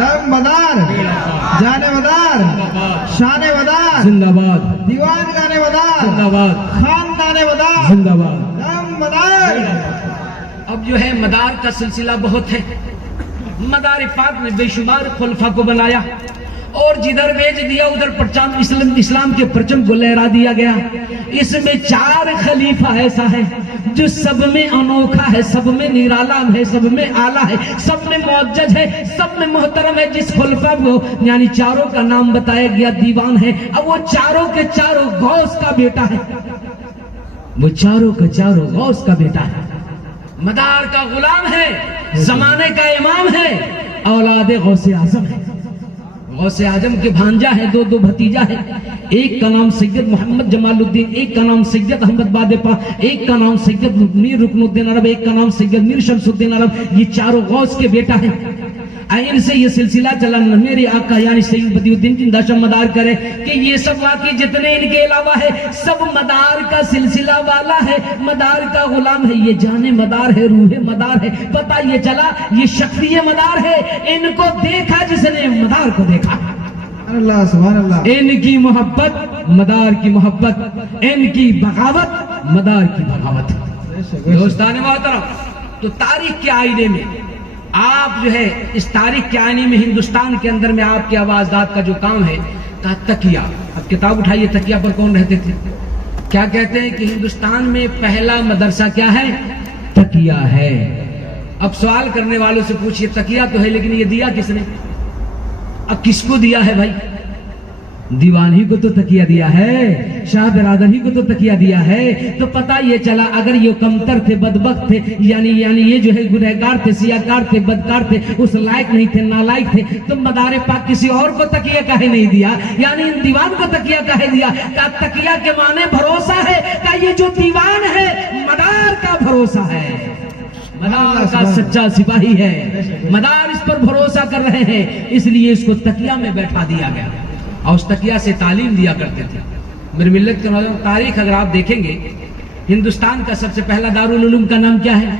دم مدار جان مدار شان مدار زندہ باد دیوان گانے مدار زندہ باد خاندان مدار زندہ باد. دم مدار. اب جو ہے مدار کا سلسلہ بہت ہے. مدار پاک نے بے شمار خلفاء کو بنایا اور جدھر بھیج دیا ادھر پرچم اسلام کے پرچم کو لہرا دیا گیا. اس میں 4 خلیفہ ایسا ہے جو سب میں انوکھا ہے, سب میں نرالا ہے, سب میں اعلیٰ ہے, سب میں معزز ہے, سب میں محترم ہے. جس خلفاء کو یعنی 4 کا نام بتایا گیا دیوان ہے. اب وہ 4 کے 4 غوث کا بیٹا ہے, وہ 4 کے 4 غوث کا بیٹا ہے. مدار کا غلام ہے, زمانے کا امام ہے, اولاد غوث اعظم ہے. غوث اعظم کے بھانجا ہے, 2 بھتیجا ہے. ایک کا نام سید محمد جمال الدین, ایک کا نام سید احمد بادپا, ایک کا نام سید میر رکن الدین عرب, ایک کا نام سید میر شمس الدین عرب. یہ 4 غوث کے بیٹا ہیں. ان سے یہ سلسلہ چلا. میرے آقا یعنی سید بدی الدین کی داشت مدار کرے کہ یہ سب واقعی جتنے ان کے علاوہ ہے سب مدار کا سلسلہ والا ہے, مدار کا غلام ہے. یہ جان مدار ہے, روح مدار ہے. پتہ یہ چلا یہ شخصی مدار ہے. ان کو دیکھا جس نے مدار کو دیکھا. اللہ سبحان اللہ. ان کی محبت مدار کی محبت, ان کی بغاوت مدار کی بغاوت. دوستان محترم, تو تاریخ کے آئینے میں آپ جو ہے اس تاریخ کے آئینے میں ہندوستان کے اندر میں آپ کی آوازداد کا جو کام ہے کہا تکیہ. اب کتاب اٹھائیے, تکیہ پر کون رہتے تھے؟ کیا کہتے ہیں کہ ہندوستان میں پہلا مدرسہ کیا ہے؟ تکیہ ہے. اب سوال کرنے والوں سے پوچھئے تکیہ تو ہے لیکن یہ دیا کس نے؟ اب کس کو دیا ہے بھائی؟ دیوان ہی کو تو تکیہ دیا ہے, شاہ برادر ہی کو تو تکیہ دیا ہے. تو پتہ یہ چلا اگر یہ کمتر تھے, بدبخت تھے, یعنی یہ جو ہے گنہگار تھے, سیاکار تھے, بدکار تھے, اس لائق نہیں تھے, نالائق تھے, تو مدار پاک کسی اور کو تکیہ کہے نہیں دیا؟ یعنی ان دیوان کو تکیہ کہے دیا؟ کہ تکیہ کے معنی بھروسہ ہے, کہ یہ جو دیوان ہے مدار کا بھروسہ ہے, مدار کا سچا سپاہی ہے, مدار اس پر بھروسہ کر رہے ہیں, اس لیے اس کو تکیہ میں بیٹھا دیا گیا. اور اس تکیہ سے تعلیم دیا کرتے تھے. میری ملت کے نوجوان, تاریخ اگر آپ دیکھیں گے ہندوستان کا سب سے پہلا دارالعلوم کا نام کیا ہے؟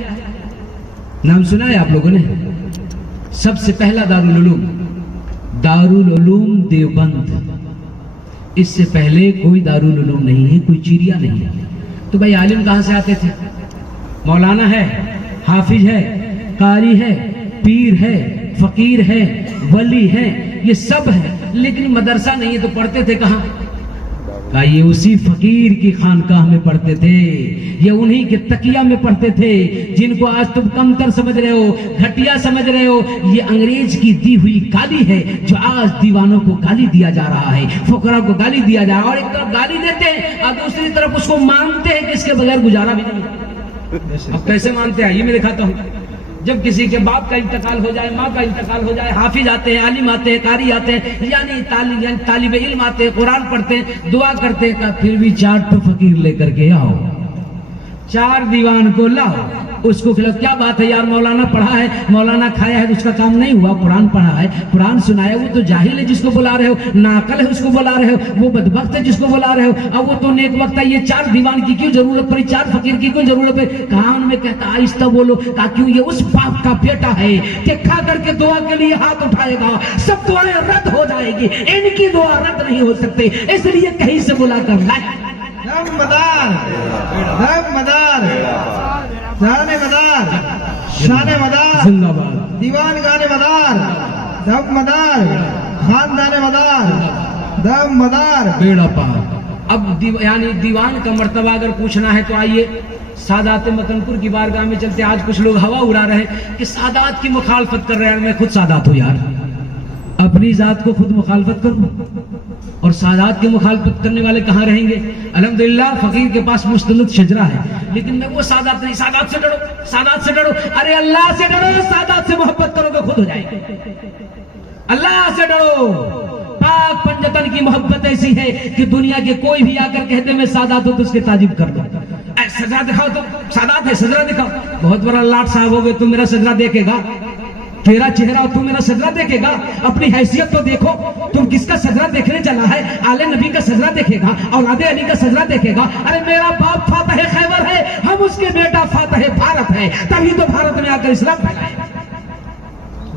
نام سنا ہے آپ لوگوں نے؟ سب سے پہلا دارالعلوم دارالعلوم دیوبند. اس سے پہلے کوئی دارالعلوم نہیں ہے, کوئی چیریا نہیں ہے. تو بھائی عالم کہاں سے آتے تھے؟ مولانا ہے, حافظ ہے, قاری ہے, پیر ہے, فقیر ہے, ولی ہے, یہ سب ہے, لیکن مدرسہ نہیں ہے. تو پڑھتے تھے کہاں؟ کہ یہ اسی فقیر کی خانقاہ میں پڑھتے تھے, یہ انہی کے تکیہ میں پڑھتے تھے, جن کو آج تم کمتر سمجھ رہے ہو, گھٹیا سمجھ رہے ہو. یہ انگریز کی دی ہوئی گالی ہے جو آج دیوانوں کو گالی دیا جا رہا ہے, فقراء کو گالی دیا جا رہا ہے. اور ایک طرف گالی دیتے ہیں اور دوسری طرف اس کو مانتے ہیں کہ اس کے بغیر گزارا بھی نہیں. اب کیسے مانتے ہیں یہ میں دکھاتا ہوں. جب کسی کے باپ کا انتقال ہو جائے, ماں کا انتقال ہو جائے, حافظ آتے ہیں, عالم آتے ہیں, قاری آتے ہیں, یعنی طالب علم آتے ہیں, قرآن پڑھتے ہیں, دعا کرتے ہیں, پھر بھی 4 فقیر لے کر کے آؤ, 4 دیوان کو لاؤ, اس کو کھلاؤ. کیا بات ہے یار, مولانا پڑھا ہے, مولانا کھایا ہے, اس کا کام نہیں ہوا. قرآن پڑھا ہے, قرآن سنایا, وہ تو جاہل ہے جس کو بلا رہے ہو, ناقل ہے اس کو بلا رہے ہو, وہ بدبخت ہے جس کو بلا رہے ہو, اب وہ تو نیک وقت ہے. یہ 4 دیوان کی کیوں ضرورت پڑی, 4 فقیر کی کیوں ضرورت ہے؟ کہاں ان میں کہتا آہستہ بولو, کہا کیوں یہ اس باپ کا بیٹا ہے کہ کھا کر کے دعا کے لیے ہاتھ اٹھائے گا, سب دعائیں رد ہو جائے گی, ان کی دعا رد نہیں ہو سکتے, اس لیے کہیں سے بلا کر لائے. دم مدار دم مدار جان مدار شان مدار زندہ باد دیوان گانے مدار دم مدار خاندان مدار دم مدار بیڑا پار. اب یعنی دیوان کا مرتبہ اگر پوچھنا ہے تو آئیے سادات مکن پور کی بارگاہ میں چلتے. آج کچھ لوگ ہوا اڑا رہے ہیں کہ سادات کی مخالفت کر رہے ہیں. میں خود سادات ہوں یار, اپنی ذات کو خود مخالفت کروں, اور سادات کی مخالفت کرنے والے کہاں رہیں گے؟ الحمدللہ فقیر کے پاس مستند شجرہ ہے, لیکن میں وہ سادات نہیں. سادات سے ڈرو, سادات سے ڈرو. ارے اللہ سے ڈرو, سادات سے محبت کرو گے خود ہو جائے گی. اللہ سے ڈرو. پاک پنجتن کی محبت ایسی ہے کہ دنیا کے کوئی بھی آ کر کہتے میں سادات ہوں تو اس کے تعجب کر دو. سجدہ دکھاؤ تو سادات ہے, سجدہ دکھاؤ. بہت بڑا لاٹ صاحب ہو گئے, تم میرا سجدہ دیکھے گا, تیرا چہرہ تو میرا سجدہ دیکھے گا, اپنی حیثیت تو دیکھو, تم کس کا سجدہ دیکھنے چلا ہے؟ آل نبی کا سجدہ دیکھے گا, اولاد علی کا سجدہ دیکھے گا. ارے میرا باپ فاتح خیبر ہے, ہم اس کے بیٹا فاتح بھارت ہے, تبھی تو بھارت میں آ کر اسلام پھیلایا.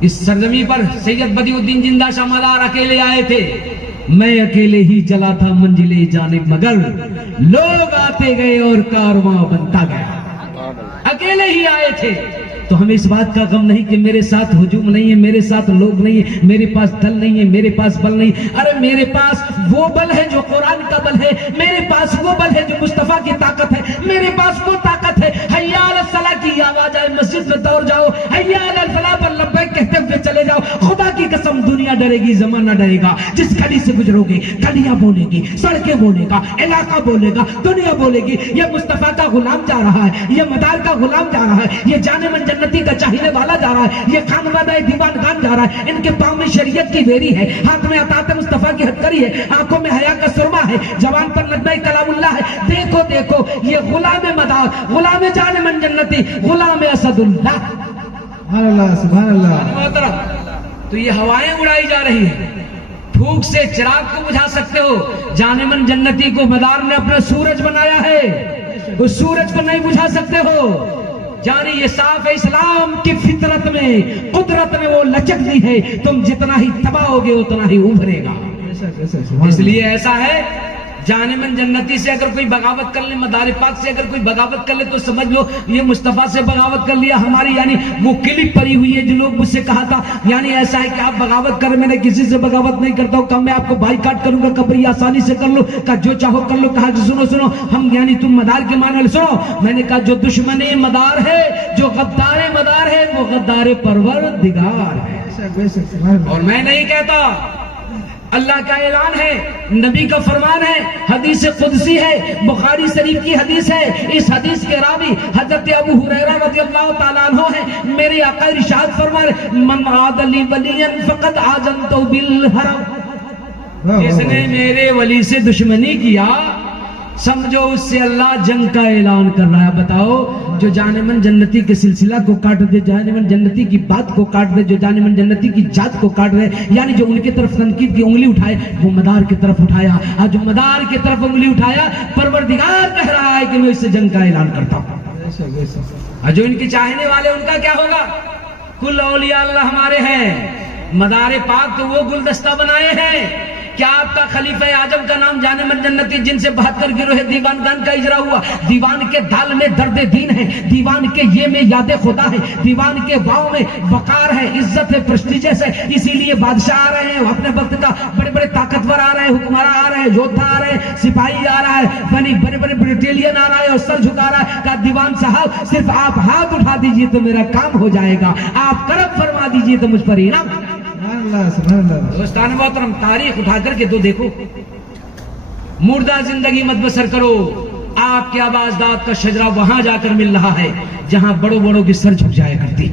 اس سرزمین پر سید بدیع الدین زندہ شاہ مدار اکیلے آئے تھے. میں اکیلے ہی چلا تھا منزل جانب، مگر لوگ آتے گئے اور کارواں بنتا گیا. اکیلے ہی آئے تھے. تو ہمیں اس بات کا غم نہیں کہ میرے ساتھ ہجوم نہیں ہے، میرے ساتھ لوگ نہیں ہے، میرے پاس دل نہیں ہے، میرے پاس بل نہیں. ارے میرے پاس وہ بل ہے جو قرآن کا بل ہے، میرے پاس وہ بل ہے جو مصطفیٰ کی طاقت ہے، میرے پاس وہ طاقت ہے. حی علی الصلاۃ کی آواز آئے مسجد میں دوڑ جاؤ، حی علی الفلاح پر لبیک کہتے ہوئے چلے جاؤ. خدا کی قسم دنیا ڈرے گی، زمانہ ڈرے گا. جس گلی سے گزرو گے گلیاں بولے گی، سڑکیں بولے گا، علاقہ بولے گا، دنیا بولے گی یہ مصطفیٰ کا غلام جا رہا ہے، یہ مدار کا غلام جا رہا ہے، یہ جان من جنتی کا چاہینے والا جا رہا ہے، یہ خانوادہ دیوان خان جا رہا ہے. ان کے پاؤں میں شریعت کی ویری ہے، ہاتھ میں عطاعت مصطفیٰ کی ہتھکڑی ہے، آنکھوں میں حیا کا سرما ہے، زبان پر نغمہ کلام اللہ ہے. دیکھو دیکھو یہ غلام مدار، غلام جان من جنتی، غلام اسد اللہ. سبحان اللہ سبحان اللہ. تو یہ ہوائیں اڑائی جا رہی ہیں. پھوک سے چراغ کو بجھا سکتے ہو، جان من جنتی کو مدار نے اپنا سورج بنایا ہے، اس سورج کو نہیں بجھا سکتے ہو. یعنی یہ صاف اسلام کی فطرت میں، قدرت نے وہ لچک دی ہے، تم جتنا ہی تباہ ہوگے اتنا ہی ابھرے گا. اس لیے ایسا ہے جان من جنتی سے اگر کوئی بغاوت کر لے، مدار پاک سے اگر کوئی بغاوت کر لے تو سمجھ لو یہ مصطفیٰ سے بغاوت کر لیا. ہماری یعنی وہ کلپ پڑی ہوئی ہے جو لوگ مجھ سے کہا تھا یعنی ایسا ہے کہ آپ بغاوت کریں، میں نے کسی سے بغاوت نہیں کرتا ہوں، کہا میں آپ کو بائیکاٹ کروں گا، کبھی آسانی سے کر لو، کہا جو چاہو کر لو. کہا کہ سنو سنو ہم یعنی تم مدار کے معنی سنو. میں نے کہا جو دشمن مدار ہے، جو غدار مدار ہے، وہ غدار پروردگار ہے. اور میں نہیں کہتا، اللہ کا اعلان ہے، نبی کا فرمان ہے، حدیث قدسی ہے، بخاری شریف کی حدیث ہے. اس حدیث کے راوی حضرت ابو ہریرہ رضی اللہ تعالیٰ عنہ ہیں. میرے آقا ارشاد فرمائے من عاد لی ولیا فقد آذنتہ بالحرب. جس نے میرے ولی سے دشمنی کیا سمجھو اس سے اللہ جنگ کا اعلان کر رہا ہے. بتاؤ جو جان من جنتی کے سلسلہ کو کاٹ دے، جان من جنتی کی بات کو کاٹ دے، جو جان من جنتی کی ذات کو کاٹ دے، یعنی جو ان کی طرف تنقید کی انگلی اٹھائے وہ مدار کی طرف اٹھایا، اور جو مدار کی طرف انگلی اٹھایا پروردگار کہہ رہا ہے کہ میں اس سے جنگ کا اعلان کرتا ہوں. اور جو ان کے چاہنے والے ان کا کیا ہوگا؟ کل اولیاء اللہ ہمارے ہیں. مدار پاک تو وہ گلدستہ بنائے ہیں. کیا آپ کا خلیفہ اعظم کا نام جان من جنتی جن سے 72 گروہ دیوان گان کا اجرا ہوا؟ دیوان کے دال میں درد دین ہے، دیوان کے یہ میں یاد خدا ہے، دیوان کے واؤ میں وقار ہے، عزت ہے، پرسٹیجس ہے. اسی لیے بادشاہ آ رہے ہیں اپنے وقت کا، بڑے بڑے طاقتور آ رہے ہیں، حکمراں آ رہے ہیں، یودھا آ رہے ہیں، سپاہی آ رہا ہے، بڑے بڑے بریٹیلین آ رہا ہے اور سر جھکا رہا ہے. کہا دیوان صاحب صرف آپ ہاتھ اٹھا دیجئے تو میرا کام ہو جائے گا، آپ کرم فرما دیجئے تو مجھ پر انعام. دوستان محترم تاریخ اٹھا کر کے تو دیکھو، مردہ زندگی مت بسر کرو. آپ کے آبازداد کا شجرہ وہاں جا کر مل رہا ہے جہاں بڑوں بڑوں کی سر جھک جایا کرتی.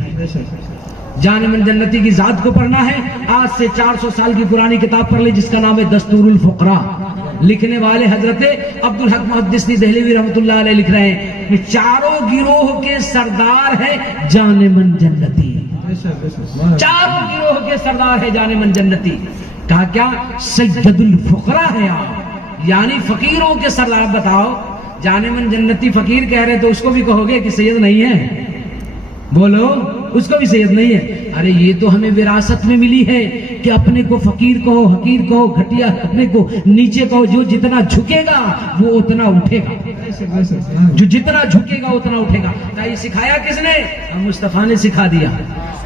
جان من جنتی کی ذات کو پڑھنا ہے، آج سے 400 سال کی پرانی کتاب پڑھ لے جس کا نام ہے دستور الفقراء. لکھنے والے حضرت عبدالحق محدثی دہلوی رحمۃ اللہ علیہ لکھ رہے ہیں کہ چاروں گروہ کے سردار ہے جان من جنتی. چاروں گروہ کے سردار ہے جان من جنتی. کہا کیا؟ سید الفقراء ہے آپ، یعنی فقیروں کے سردار. بتاؤ جان من جنتی فقیر کہہ رہے تو اس کو بھی کہو گے کہ سید نہیں ہے؟ بولو اس کو بھی سید نہیں ہے. ارے یہ تو ہمیں وراثت میں ملی ہے کہ اپنے کو فقیر کہو، حقیر کہو، گھٹیا اپنے کو نیچے کہو. جو جتنا جھکے گا وہ اتنا اٹھے گا، جو جتنا جھکے گا اتنا اٹھے گا. یہ سکھایا کس نے؟ مصطفیٰ نے سکھا دیا.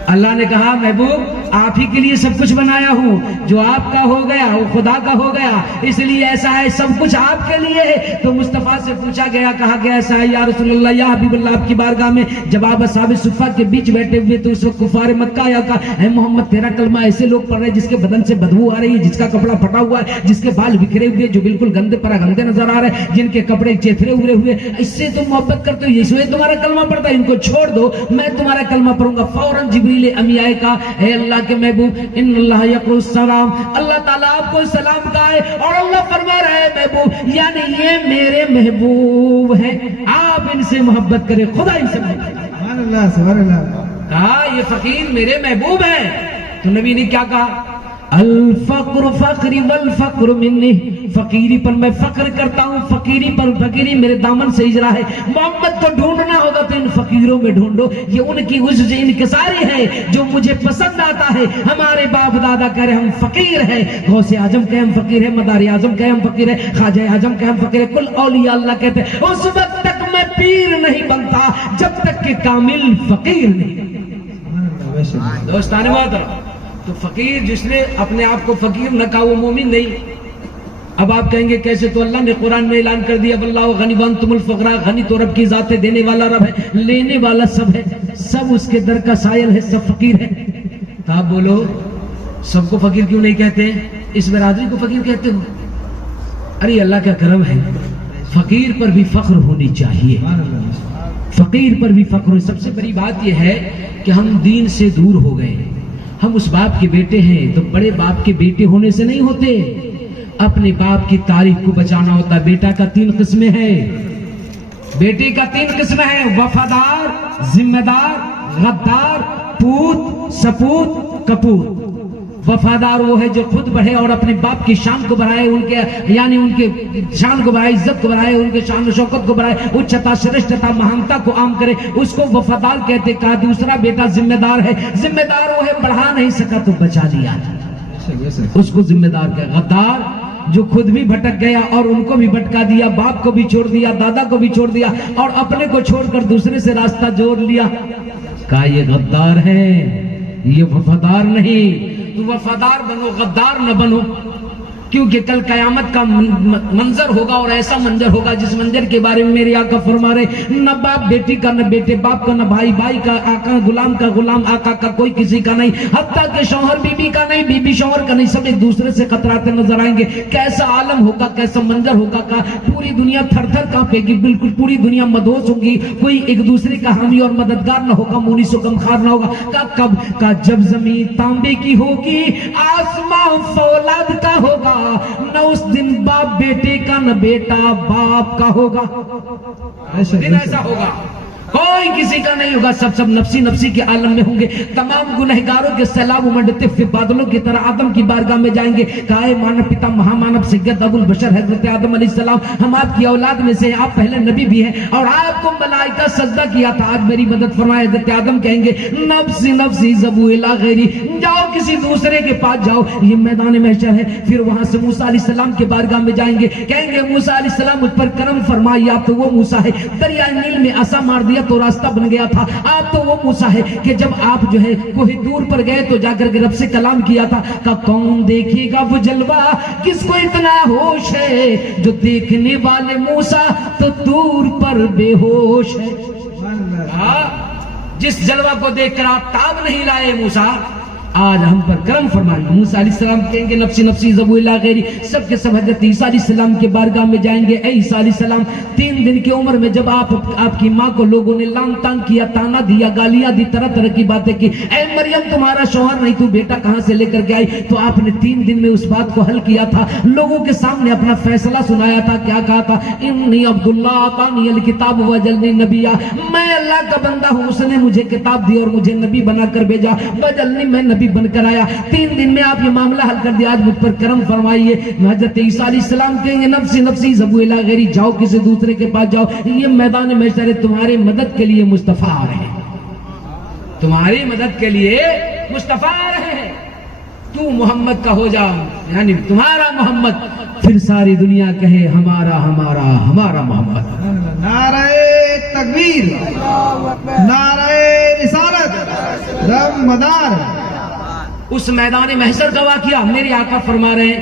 اللہ نے کہا محبوب آپ ہی کے لیے سب کچھ بنایا ہوں، جو آپ کا ہو گیا وہ خدا کا ہو گیا، اس لیے ایسا ہے سب کچھ آپ کے لیے ہے. تو مصطفیٰ سے پوچھا گیا، کہا گیا ایسا ہے یا رسول اللہ یا حبیب اللہ آپ کی بارگاہ میں جب آپ اصحاب صفہ کے بیچ بیٹھے ہوئے تو اس وقت کفار مکہ آیا، کہا اے محمد تیرا کلمہ ایسے لوگ پڑھ رہے ہیں جس کے بدن سے بدبو آ رہی ہے، جس کا کپڑا پھٹا ہوا ہے، جس کے بال بکھرے ہوئے جو بالکل گندے پر گندے نظر آ رہے ہیں، جن کے کپڑے چیتھرے ابھرے ہوئے، اس سے تم محبت کرتے ہو، یہ تمہارا کلمہ پڑھتا ہے، ان کو چھوڑ دو میں تمہارا کلمہ پڑھوں گا. فوراً جبریل امی آئے، کہا اے اللہ کے محبوب ان اللہ یقرؤ السلام، اللہ تعالیٰ آپ کو سلام کہا ہے اور اللہ فرما رہا ہے محبوب یعنی یہ میرے محبوب ہیں، آپ ان سے محبت کریں، خدا ان سے محبت کرے. سبحان اللہ سبحان اللہ. کہا یہ فقیر میرے محبوب ہیں. تو نبی نے کیا کہا؟ الفقر فقری والفقر منی، فقیری پر میں فقر کرتا ہوں، فقیری پر فقیری میرے دامن سے اجرا ہے۔ محمد کو ڈھونڈنا ہوگا تو ان فقیروں میں ڈھونڈو، یہ ان کی عجز انکساری ہے جو مجھے پسند آتا ہے۔ ہمارے باپ دادا کہہ رہے ہم فقیر ہیں، غوث اعظم کہ ہم فقیر ہیں، مداری اعظم کہ ہم فقیر ہیں، خواجہ اعظم کہ ہم فقیر ہیں، کل اولیاء اللہ کہتے ہیں اس وقت تک میں پیر نہیں بنتا جب تک کہ کامل فقیر نہیں۔ دوستان محترم، تو فقیر جس نے اپنے آپ کو فقیر نہ کہا وہ مومن نہیں۔ اب آپ کہیں گے کیسے؟ تو اللہ نے قرآن میں اعلان کر دیا واللہ غنی وانتم الفقراء، غنی تو رب کی ذات ہے، دینے والا رب ہے، لینے والا سب ہے، سب اس کے در کا سائل ہے، سب فقیر ہے۔ تو آپ بولو سب کو فقیر کیوں نہیں کہتے ہیں؟ اس برادری کو فقیر کہتے ہو؟ ارے اللہ کا کرم ہے، فقیر پر بھی فخر ہونی چاہیے، فقیر پر بھی فخر ہو۔ سب سے بڑی بات یہ ہے کہ ہم دین سے دور ہو گئے۔ ہم اس باپ کے بیٹے ہیں تو بڑے باپ کے بیٹے ہونے سے نہیں ہوتے، اپنے باپ کی تعریف کو بچانا ہوتا ہے۔ بیٹا کا 3 قسمیں ہیں، بیٹے کا 3 قسمیں ہیں، وفادار، ذمہ دار، غدار، پوت، سپوت، کپوت۔ وفادار وہ ہے جو خود بڑھے اور اپنے باپ کی شان کو بڑھائے، ان کے یعنی ان کے شان کو بڑھائے، عزت کو بڑھائے، ان کے شان و شوکت کو بڑھائے، اچھتا شرشٹتا مہانتا کو عام کرے، اس کو وفادار کہتے۔ کہا دوسرا بیٹا ذمہ دار ہے، ذمہ دار وہ ہے بڑھا نہیں سکا تو بچا لیا، اس کو ذمہ دار کہے۔ غدار جو خود بھی بھٹک گیا اور ان کو بھی بھٹکا دیا، باپ کو بھی چھوڑ دیا، دادا کو بھی چھوڑ دیا اور اپنے کو چھوڑ کر دوسرے سے راستہ جوڑ لیا، کہا یہ غدار ہے، یہ وفادار نہیں۔ تو وفادار بنو، غدار نہ بنو، کیونکہ کل قیامت کا منظر ہوگا اور ایسا منظر ہوگا جس منظر کے بارے میں میرے آقا فرما رہے نہ باپ بیٹی کا، نہ بیٹے باپ کا، نہ بھائی بھائی کا، آقا غلام کا، غلام آقا کا، کوئی کسی کا نہیں، حتیٰ کہ شوہر بی بی کا نہیں، بی بی شوہر کا نہیں، سب ایک دوسرے سے قطراتے نظر آئیں گے۔ کیسا عالم ہوگا، کیسا منظر ہوگا، کا پوری دنیا تھر تھر کانپے گی، بالکل پوری دنیا مدہوش ہوگی، کوئی ایک دوسرے کا حامی اور مددگار نہ ہوگا، مونس و غمخوار نہ ہوگا۔ کا کب کا جب زمین تانبے کی ہوگی، آسمان فولاد کا ہوگا، نہ اس دن باپ بیٹے کا، نہ بیٹا باپ کا ہوگا، دن ایسا ہوگا کوئی کسی کا نہیں ہوگا، سب نفسی نفسی کے عالم میں ہوں گے۔ تمام گنہگاروں کے سیلاب امڑتے ہوئے بادلوں کی طرح آدم کی بارگاہ میں جائیں گے، کہا اے مانو پتا مہامانو سید ابو البشر حضرت آدم علیہ السلام، ہم آپ کی اولاد میں سے، آپ پہلے نبی بھی ہیں اور آپ کو ملائکہ سجدہ کیا تھا، آج میری مدد فرمائے۔ حضرت آدم کہیں گے نفسی نفسی ذبو الی غیری، جاؤ کسی دوسرے کے پاس جاؤ، یہ میدان محشر ہے۔ پھر وہاں سے موسیٰ علیہ السلام کے بارگاہ میں جائیں گے، کہیں گے موسیٰ علیہ السلام مجھ پر کرم فرمائیے، آپ تو وہ موسیٰ ہے دریائے نیل میں عصا مار دیا تو راستہ بن گیا تھا، آپ تو وہ موسیٰ ہے کہ جب آپ جو ہے کوہ طور پر گئے تو جا کر کے رب سے کلام کیا تھا، کہ کون دیکھے گا وہ جلوہ، کس کو اتنا ہوش ہے، جو دیکھنے والے موسیٰ تو طور پر بے ہوش ہے۔ جس جلوہ کو دیکھ کر آپ تاب نہیں لائے موسیٰ، آج ہم پر کرم فرمائیں۔ موسیٰ علیہ السلام کہیں گے نفسی نفسی ذبو الی غیری، سب کے سب حضرت عیسیٰ علیہ السلام کے بارگاہ میں جائیں گے۔ اے عیسیٰ علیہ السلام، 3 دن کی عمر میں جب آپ کی ماں کو لوگوں نے لان تان کیا، تانا دیا، گالیاں دی، طرح طرح کی باتیں کی، اے مریم تمہارا شوہر نہیں، تو بیٹا کہاں سے لے کر کے آئی؟ تو آپ نے 3 دن میں اس بات کو حل کیا تھا، لوگوں کے سامنے اپنا فیصلہ سنایا تھا۔ کیا کہا تھا؟ انی عبداللہ آتانی الکتاب وجعلنی نبیا، میں اللہ کا بندہ ہوں، اس نے مجھے کتاب دی اور مجھے نبی بنا کر بھیجا، وجعلنی، میں نبی بن کر آیا۔ 3 دن میں آپ یہ معاملہ حل کر دیا، آج مجھ پر کرم فرمائیے۔ حضرت عیسیٰ علیہ السلام کہیں گے نفسی نفسی ذبو الی غیری، جاؤ کسی دوسرے کے پاس جاؤ، یہ میدان محشر تمہاری مدد کے لیے مصطفیٰ آ رہے ہیں، تمہاری مدد کے لیے مصطفیٰ آ رہے ہیں، تو محمد کا ہو جا، یعنی تمہارا محمد، پھر ساری دنیا کہے ہمارا ہمارا ہمارا محمد۔ نعرہ تکبیر، نعرہ رسالت، رب مدار۔ اس میدان محشر کا واقعہ میرے آقا فرما رہے ہیں